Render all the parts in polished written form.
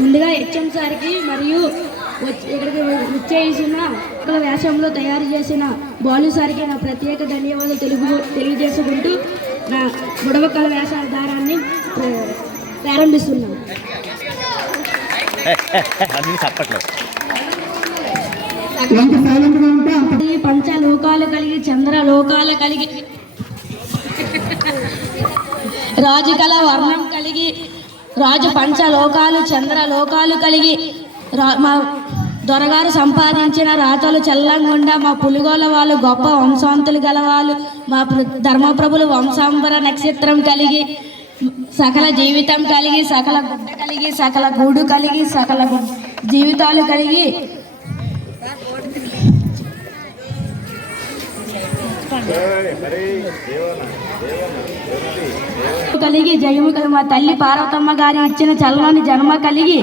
ముందుగా హెచ్ఎం సార్కి మరియు ఇక్కడికి నిశ్చయించిన వ్యాసంలో తయారు చేసిన బాలు సార్కి నా ప్రత్యేక ధన్యవాదాలు తెలియజేసుకుంటూ నా బుడబక్కల వ్యాసాధారాన్ని ప్రారంభిస్తున్నాను. పంచలోకాలు కలిగి చంద్రలోకాలు కలిగి రాజుకల వర్ణం కలిగి రాజు పంచలోకాలు చంద్రలోకాలు కలిగి మా దొరగారు సంపాదించిన రాతలు చల్లంగుండా మా పులిగోల వాళ్ళు గొప్ప వంశాంతులు గలవాళ్ళు మా ధర్మప్రభులు వంశాంబర నక్షత్రం కలిగి సకల జీవితం కలిగి సకల గుడ్డ కలిగి సకల గూడు కలిగి సకల జీవితాలు కలిగి జయము కలిగి మా తల్లి పార్వతమ్మ గారి ఇచ్చిన చల్లని జన్మ కలిగి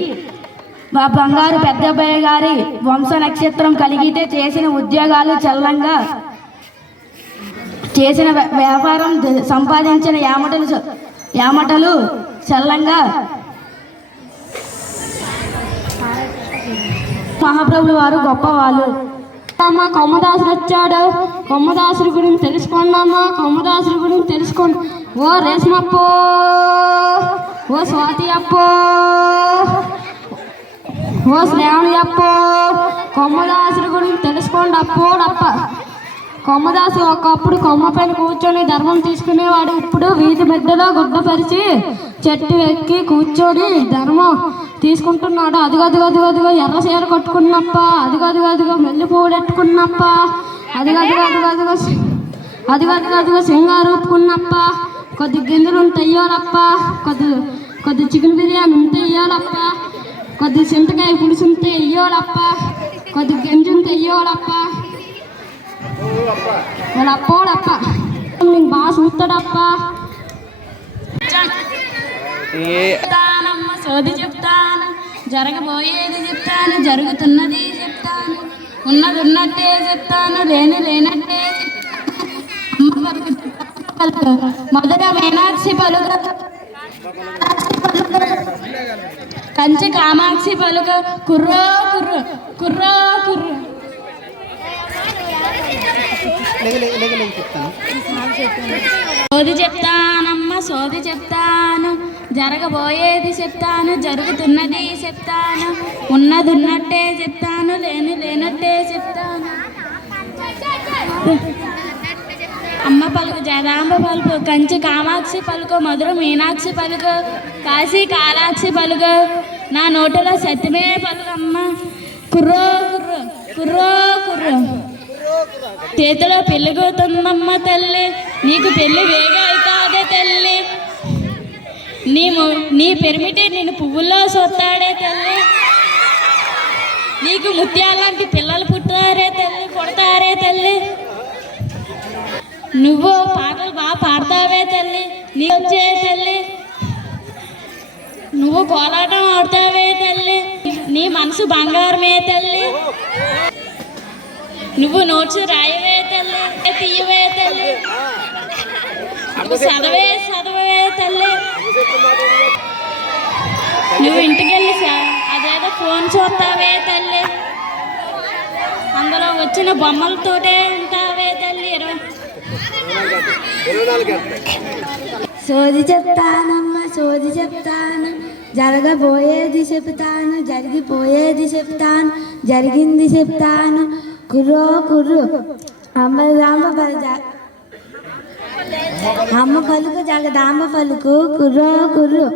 మా బంగారు పెద్దబ్బాయ గారి వంశ నక్షత్రం కలిగితే చేసిన ఉద్యోగాలు చల్లంగా చేసిన వ్యాపారం సంపాదించిన యామటలు చల్లంగా మహాప్రభులు వారు గొప్పవాళ్ళు. అమ్మ కొమ్మదాసుడు వచ్చాడు, కొమ్మదాసుడి గురించి తెలుసుకున్నామా, కొమ్మదాసుడి గురించి తెలుసుకోండి. ఓ రేసమప్పో, ఓ స్వాతి అప్పో, ఓ శ్రావణి అప్పో, కొమ్మదాసుడి గురించి తెలుసుకోండి అప్పోడప్ప. కొమ్మదాసు ఒకప్పుడు కొమ్మ పైన కూర్చొని ధర్మం తీసుకునేవాడు. ఇప్పుడు వీధి మెడ్డలో గుడ్డ పరిచి చెట్టు ఎక్కి కూర్చొని ధర్మం తీసుకుంటున్నాడు. అదిగో ఎర్ర చీర కొట్టుకున్నప్ప, అదిగో మెల్లి పూడెట్టుకున్నప్ప, అదిగో సింగారు ఊపుకున్నప్ప, కొద్ది గింజలు ఉంటే ఇయ్యాలప్ప, కొద్ది చికెన్ బిర్యానీ ఉంటే ఇయ్యాలప్ప, కొద్ది చింతకాయ పులుసు ఉంటే ఇయ్యాలప్ప, కొద్ది గింజ ఉంటే ఇయ్యాలప్ప. వాళ్ళ అప్పోడప్ప నేను బాగా చూస్తాడప్ప. చెప్తానమ్మ సోది చెప్తాను, జరగబోయేది చెప్తాను, జరుగుతున్నది చెప్తాను, ఉన్నది ఉన్నట్టే చెప్తాను, లేనట్టే మధుర మీనాక్షి పలుక, కంచి కామాక్షి పలుక, కుర్రో కుర్రు కుర్రో కుర్రు. సోది చెప్తానమ్మ సోది చెప్తాను, జరగబోయేది చెప్తాను, జరుగుతున్నది చెప్తాను, ఉన్నది ఉన్నట్టే చెప్తాను, లేనట్టే చెప్తాను. అమ్మ పలుకు జరాంబ పలుకు, కంచి కామాక్షి పలుకు, మధుర మీనాక్షి పలుకు, కాశీ కాలాక్షి పలుకు, నా నోటిలో సత్యమే పలుకమ్మ. కుర్రో కుర్రు కుర్రో కుర్రు. చేతిలో పెళ్ళిపోతుందమ్మ తల్లి, నీకు పెళ్ళి వేగా అవుతాదే తల్లి, నీ పెరిమిటి నేను పువ్వుల్లో సొత్తాడే తల్లి, నీకు ముత్యాలంటి పిల్లలు పుట్టారే తల్లి, కొడతారే తల్లి, నువ్వు పాటలు బాగా పాడతావే తల్లి, నీ వచ్చే తల్లి, నువ్వు కోలాటం ఆడతావే తల్లి, నీ మనసు బంగారమే తల్లి, నువ్వు నోట్స్ రాయవే తల్లి, తీయవే తల్లి, నువ్వు చదవే తల్లి, నువ్వు ఇంటికి వెళ్ళి అదేదో ఫోన్ చూస్తావే తల్లి, అందులో వచ్చిన బొమ్మలతోటే ఉంటావే తల్లి. సోది చెప్తానమ్మ సోది చెప్తాను, జరగబోయేది చెప్తాను, జరిగిపోయేది చెప్తాను, జరిగింది చెప్తాను, కుర్రో కుర్రు. అమ్మ పలుకు జగదాంబ పలుకు, కుర్రో కుర్రు.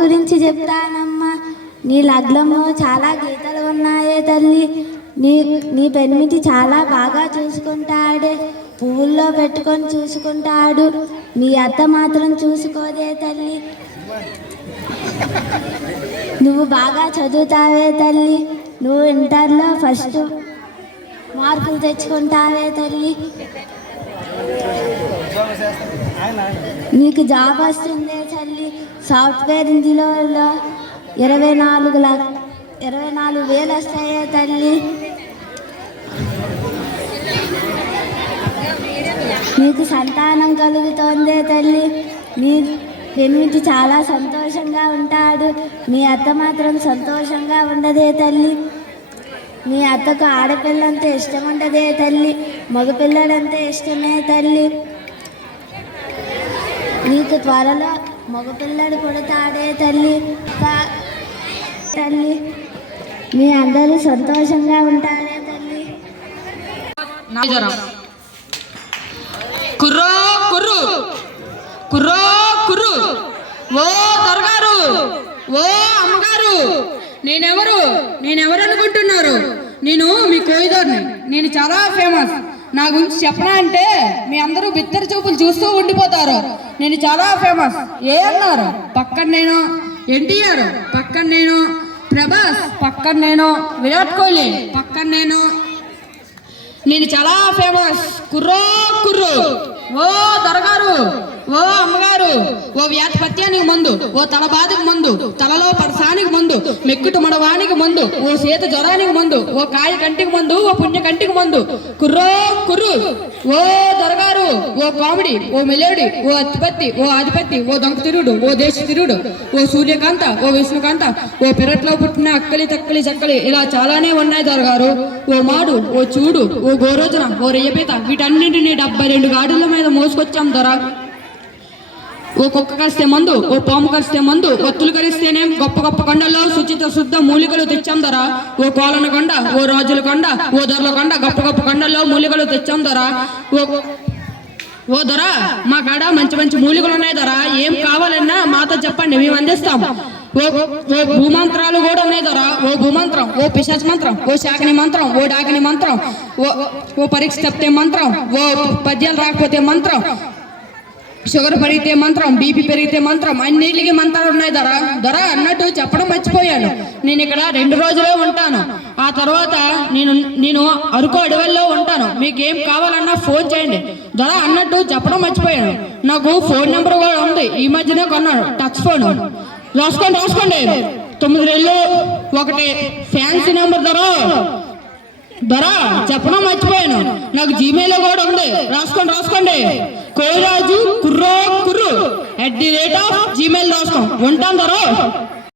గురించి చెప్తానమ్మా, నీ లగ్నంలో చాలా గీతలు ఉన్నాయే తల్లి, నీ పెనిమిటి చాలా బాగా చూసుకుంటాడే, పువ్వుల్లో పెట్టుకొని చూసుకుంటాడు, మీ అత్త మాత్రం చూసుకోదే తల్లి, నువ్వు బాగా చదువుతావే తల్లి, నువ్వు ఇంటర్లో ఫస్ట్ మార్కులు తెచ్చుకుంటావే తల్లి, నీకు జాబ్ వస్తుందే తల్లి, సాఫ్ట్వేర్ ఇంజనీర్లో 24,000 వస్తాయే తల్లి, నీకు సంతానం కలుగుతోందే తల్లి, జన్మించి చాలా సంతోషంగా ఉంటాడు. మీ అత్త మాత్రం సంతోషంగా ఉండదే తల్లి. మీ అత్తకు ఆడపిల్లంటే ఇష్టం ఉండదే తల్లి, మగపిల్లడంటే ఇష్టమే తల్లి. నీకు త్వరలో మగపిల్లడు పుడతాడే తల్లి. తల్లి మీ అందరూ సంతోషంగా ఉంటారే తల్లి. కుర్రో కుర్రు కుర్రో కుర్రు, ఓ దొరగారు, ఓ అమ్మగారు, నేనెవరు అనుకుంటున్నారు? నేను మీ కోయిదోర్ని. నేను చాలా ఫేమస్. నా గురించి చెప్పనా అంటే మీ అందరూ బిత్తర చూపులు చూస్తూ ఉండిపోతారు. నేను చాలా ఫేమస్. ఏ అన్నారు? పక్కన నేను ఎన్టీఆర్, పక్కన నేను ప్రభాస్, పక్కన నేను విరాట్ కోహ్లీ, పక్కన నేను చాలా ఫేమస్. కుర్రో కుర్రు, ఓ దొరగారు, ఓ అమ్మగారు, ఓ వ్యాధిపత్యానికి మందు, ఓ తల బాధకు మందు, తలలో పడసానికి మందు, మెక్కుటు మడవానికి మందు, ఓ చేత జ్వరానికి మందు, ఓ కాయ కంటికి మందు, ఓ పుణ్య కంటికి మందు. కుర్రో కుర్రు, ఓ దొరగారు, ఓ కామెడీ, ఓ మెలోడీ, ఓ అతిపత్తి, ఓ ఆధిపత్తి, ఓ దొంగ తిరుగుడు, ఓ దేశ తిరుగుడు, ఓ సూర్యకాంత, ఓ విష్ణుకాంత, ఓ పెరట్లో పుట్టిన అక్కలి తక్కలి చక్కలి, ఇలా చాలానే ఉన్నాయి దొరగారు. ఓ మాడు, ఓ చూడు, ఓ గోరోజన, ఓ రెయ్యపీత, వీటన్నింటినీ 72 గాడుల మీద మోసుకొచ్చాం దొర. ఓ కుక్క కరిస్తే మందు, ఓ పాము కరిస్తే మందు, ఒత్తులు కరిస్తేనే గొప్ప గొప్ప కొండల్లో శుచిత శుద్ధ మూలికలు తెచ్చాం దొర. ఓ కోలన కొండ, ఓ రాజుల కొండ, ఓ దొరల కొండ, గొప్ప గొప్ప కొండల్లో మూలికలు తెచ్చాం దొర. ఓ దొర, మా కాడ మంచి మంచి మూలికలు ఉన్నాయి దొర. ఏం కావాలన్నా మాతో చెప్పండి, మేము అందిస్తాం. ఓ భూమంత్రాలు కూడా ఉన్నాయి దొర. ఓ భూమంత్రం, ఓ పిశాచ మంత్రం, ఓ శాకిని మంత్రం, ఓ డాకిని మంత్రం, ఓ పరీక్ష తప్పితే మంత్రం, ఓ పద్యాలు రాకపోతే మంత్రం, షుగర్ పెరిగితే మంత్రం, బీపీ పెరిగితే మంత్రం, అన్నిటికి మంత్రాలు ఉన్నాయి దొర. అన్నట్టు చెప్పడం మర్చిపోయాను. నేను ఇక్కడ 2 రోజులే ఉంటాను. ఆ తర్వాత నేను అరకు అడవుల్లో ఉంటాను. మీకు ఏం కావాలన్నా ఫోన్ చేయండి దొర. అన్నట్టు చెప్పడం మర్చిపోయాను. నాకు ఫోన్ నెంబర్ కూడా ఉంది. ఈ మధ్యనే కొన్నాను, టచ్ ఫోన్. రాసుకోండి 9221 ఫ్యాన్సీ నెంబర్ దొర. చెప్పడం మర్చిపోయాను. నాకు జీమెయిల్ కూడా ఉంది. రాసుకోండి. కోయిరాజు కుర్రో కుర్రు @gmail.com. ఉంటాను దొర.